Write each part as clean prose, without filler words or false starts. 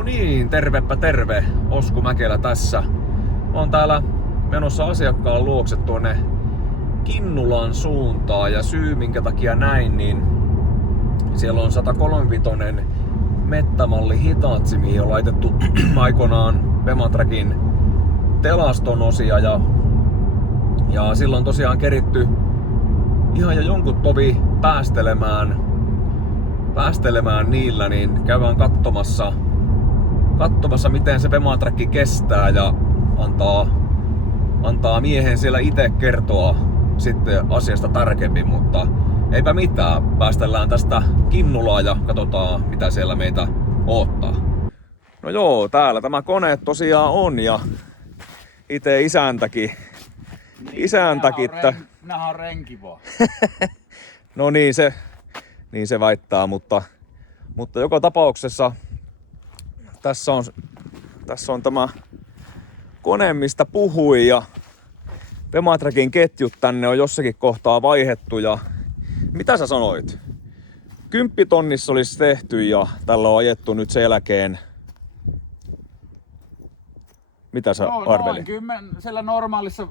No niin, tervepä terve. Osku Mäkelä tässä. Mä oon täällä menossa asiakkaan luokse tuonne Kinnulan suuntaan ja syy minkä takia näin, niin siellä on 135 mettämalli Hitachi, mihin on laitettu aikoinaan Bematrackin telaston osia ja silloin tosiaan keritty ihan jo jonkun tovi päästelemään niillä, niin käydään katsomassa miten se Bematrac kestää ja antaa miehen siellä itse kertoa sitten asiasta tarkemmin, mutta eipä mitään. Päästellään tästä Kinnulaan ja katsotaan mitä siellä meitä odottaa. No joo, täällä tämä kone tosiaan on ja itse isäntäkin. Minähän on renki vaan. No niin se väittää, mutta joka tapauksessa tässä on tämä kone, mistä puhui ja Bematrackin ketjut tänne on jossakin kohtaa vaihdettu ja mitä sä sanoit? 10 tonnissa olisi tehty ja tällä on ajettu nyt sen jälkeen. Mitä sä arvelit? Kyllä siellä normaalissa,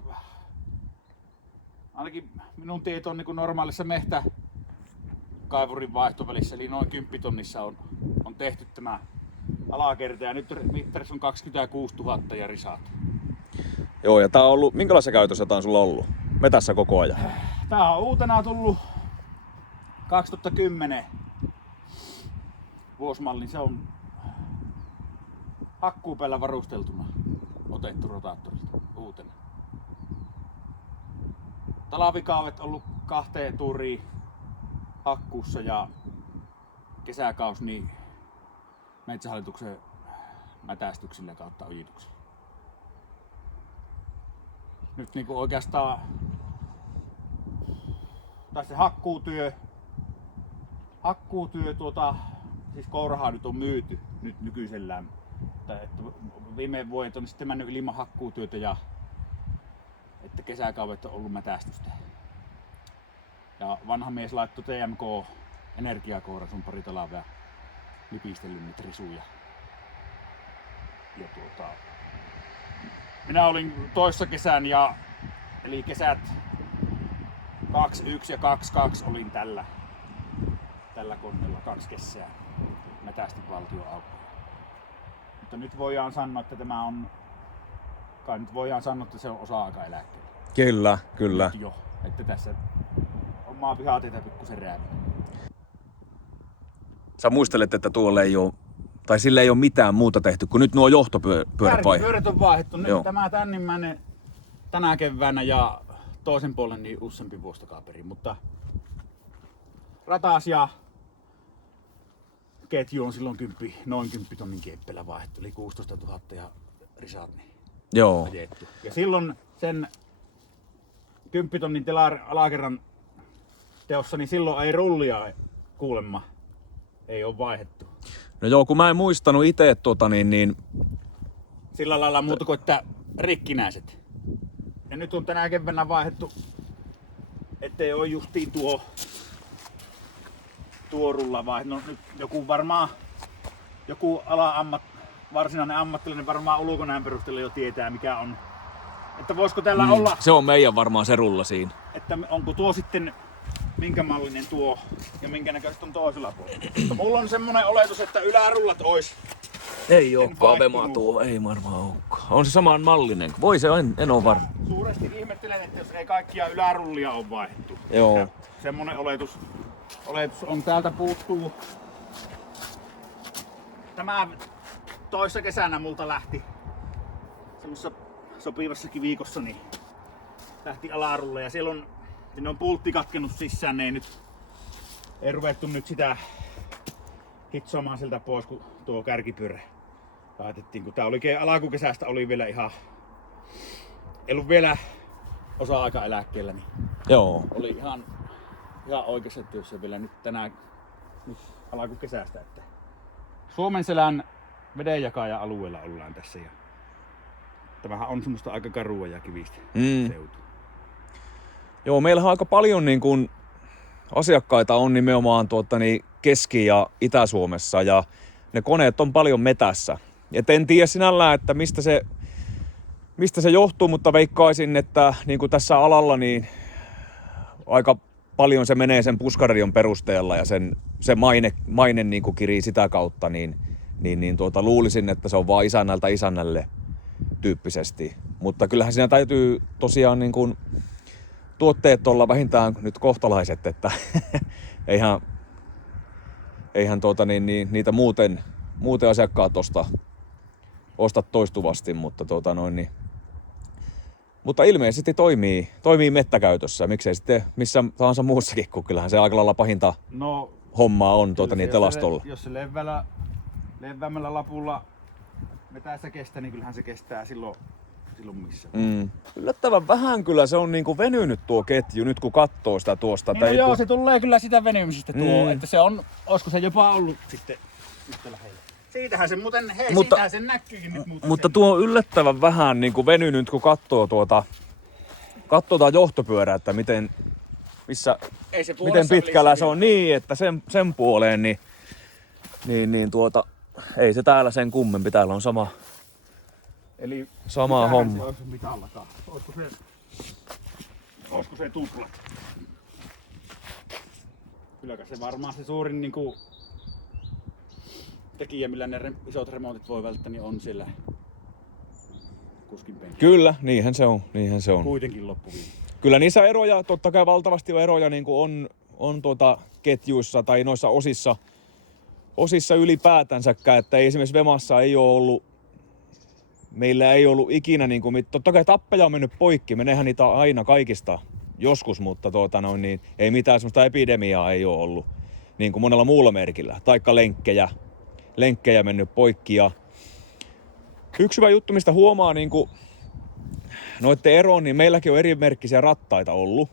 ainakin minun tieto on niin kuin normaalissa mehtäkaivurin vaihtovälissä, eli noin 10 tonnissa on tehty tämä alakerta ja nyt mittarissa on 26 000 ja risaat. Joo, ja tää on ollut, minkälaisessa käytössä tää on sulla ollut? Metässä koko ajan? Tää on uutena tullut 2010 vuosimalli, se on hakkuupäällä varusteltuna otettu rotaattorilta uutena. Talvikaavet ollut 2 tuuriin hakkuussa ja kesäkaus niin Metsähallituksen mätästyksillä kautta ojituksilla. Nyt niinku oikeastaan se hakkuutyö siis kourahaa nyt on myyty nyt nykyisellään. Että viime vuodet on sitten mennyt ilman hakkuutyötä ja että kesäkauvet on ollut mätästystä. Ja vanha mies laittoi TMK energiakouran sun pari talavea nipistellyt nyt risuja. Ja minä olin toissa kesän eli kesät 21 ja 22 olin tällä koneella 2 kesää. Mätästin valtion aukkoja. Mutta nyt voidaan sanoa, että tämä on, kai nyt voidaan sanoa, että se on osa-aikaeläkkeellä. Kyllä. Nyt jo, että tässä omaa pihateitä pikkusen räävää. Sä muistelet, että tuolle ei ole, tai sille ei ole mitään muuta tehty, kun nyt nuo johtopyörät vaihdettu. Kärkipyörät on vaihdettu. Nyt tämä tänimmäinen tänä keväänä ja toisen puolen niin useampi vuosi takaperin. Mutta ratas ja ketju on silloin noin 10 tonnin kieppelä vaihdettu. Eli 16 000 ja risaat niin ajettu. Ja silloin sen 10 tonnin alakerran teossa, niin silloin ei rullia kuulemma. Ei ole vaihdettu. No joo, kun mä en muistanut itse niin sillä lailla muuta kuin että rikkinäiset. Ja nyt on tänä keväänä vaihdettu, ettei ole justiin tuo rulla vaihdettu. No nyt joku varsinainen ammattilainen varmaan ulkonäön perusteella jo tietää mikä on. Että voisiko tällä olla... Se on meidän varmaan se rulla siinä. Että onko tuo sitten minkä mallinen tuo ja minkä näköistä on toisella puolella. Mutta mulla on semmonen oletus, että ylärullat ois. Ei ookaan Bema tuo, ei varmaan ookaan. On se saman mallinen. Voi se, en oo varma. Suuresti ihmettelen, että jos ei kaikkia ylärullia ole vaihdettu. Joo. Semmonen oletus on, täältä puuttuu. Tämä toissa kesänä multa lähti semmoisessa sopivassakin viikossa niin lähti alarulle ja siellä on pultti katkennut sisään, niin ei ruvettu nyt sitä hitsoamaan siltä pois, kun tuo kärkipyörä laitettiin. Kun tää alkukesästä oli vielä ei ollut vielä osa-aikaeläkkeellä, niin joo. Oli ihan oikeassa työssä vielä nyt alkukesästä. Että Suomenselän vedenjakaja-alueella ollaan tässä ja tämähän on semmoista aika karua ja kivistä seutua. Joo, meillähän on aika paljon niin kun asiakkaita on nimenomaan Keski- ja Itä-Suomessa ja ne koneet on paljon metässä. Et en tiedä sinällään, että mistä se johtuu, mutta veikkaisin, että niin kuin tässä alalla niin aika paljon se menee sen puskaradion perusteella ja se maine niin kuin kirii sitä kautta, niin luulisin, että se on vaan isännältä isännälle tyyppisesti. Mutta kyllähän siinä täytyy tosiaan niin kuin tuotteet olla vähintään nyt kohtalaiset, että eihän niitä muuten asiakkaat osta toistuvasti, mutta mutta ilmeisesti toimii mettäkäytössä. Miksei sitten missä tahansa muussakin, kun kyllähän se aika lailla pahinta hommaa on telastolla. Jos se leveämmällä lapulla metässä kestää, niin kyllähän se kestää silloin missä. Yllättävän vähän kyllä se on niinku venynyt tuo ketju nyt kun katsoo sitä tuosta. Niin joo, se tulee kyllä sitä venymisestä tuo, että se on, olisiko se jopa ollut sitten yhtä lähellä. Siitähän se muuten, siitähän sen näkyykin nyt muuten. Mutta tuo on yllättävän vähän niinku venynyt, kun katsoo tuota johtopyörää, että miten pitkällä se on niin, että sen puoleen niin ei se täällä sen kummempi, täällä on sama homma. Olisiko mitallakaan? Olisiko se tupla? Kylläkö se varmaan se suurin niinku tekijä, millä ne isot remontit voi välttää, niin on siellä kuskin penkillä. Kyllä, niinhän se on. Kuitenkin loppuviin. Kyllä niissä eroja, totta kai valtavasti eroja niin kuin on ketjuissa tai noissa osissa ylipäätänsäkään, että esimerkiksi Vemassa meillä ei ollut ikinä, niin kuin, totta kai tappeja on mennyt poikki, menehän niitä aina kaikista joskus, mutta niin ei mitään semmoista epidemiaa ei ole ollut, niin kuin monella muulla merkillä, taikka lenkkejä mennyt poikki. Ja yksi hyvä juttu, mistä huomaa niin kuin noitten eroon, niin meilläkin on eri-merkkisiä rattaita ollut.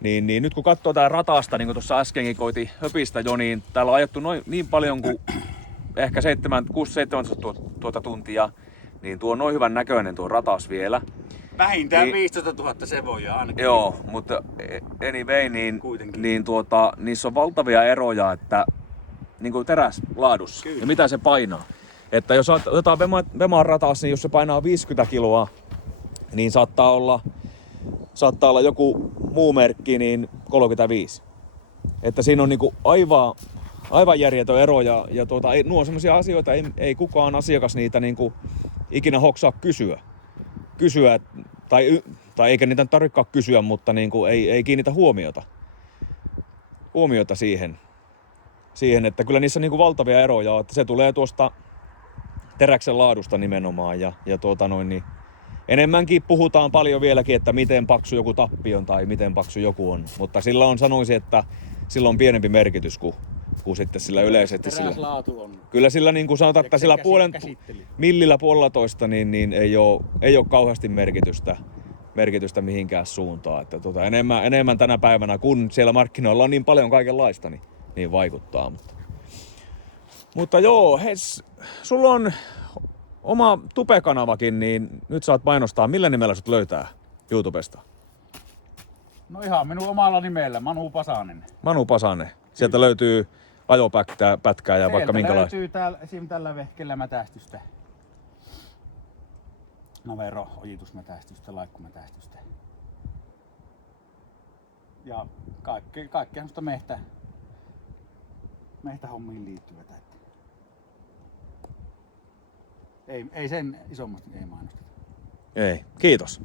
Niin nyt kun katsoo tää ratasta, niin kuin tuossa äskenkin koiti höpistä jo, niin täällä on ajettu niin paljon kuin ehkä 6-7 tuntia, niin tuo on noin hyvän näköinen tuo ratas vielä. Vähintään 15 000 se voi jo ainakin. Joo, mutta anyway, niin niissä on valtavia eroja, että niin kuin teräslaadussa. Kyllä. Ja mitä se painaa. Että jos otetaan Veman ratas, niin jos se painaa 50 kiloa, niin saattaa olla joku muu merkki, niin 35. Että siinä on niinku aivan järjetön ero ja nuo on sellaisia asioita, ei kukaan asiakas niitä niinku ikinä hoksaa kysyä tai eikä niitä tarvitsekaan kysyä, mutta niinku ei kiinnitä huomiota siihen, että kyllä niissä on niinku valtavia eroja, että se tulee tuosta teräksen laadusta nimenomaan ja niin enemmänkin puhutaan paljon vieläkin, että miten paksu joku tappi on tai miten paksu joku on, mutta sillä on, sanoisin, että sillä on pienempi merkitys kuin sitten sillä yleisesti. Teräslaatu on. Kyllä sillä niin kuin sanotaan, että sillä millillä 1,5 niin ei ole kauheasti merkitystä mihinkään suuntaan. Että enemmän tänä päivänä, kun siellä markkinoilla on niin paljon kaikenlaista, niin vaikuttaa. Mutta joo, sulla on oma Tupe-kanavakin, niin nyt saat mainostaa. Millä nimellä sut löytää YouTubesta? No ihan minun omalla nimellä, Manu Pasanen. Manu Pasanen. Sieltä löytyy ajopätkää ja vaikka minkälaista. Sieltä löytyy esim. Tällä vehkellä mätästystä. Navero, ojitusmätästystä, laikkumätästystä. Ja kaikkea semmoista mehtähommiin liittyvät. Ei sen isommasti ei mainosteta. Ei, kiitos.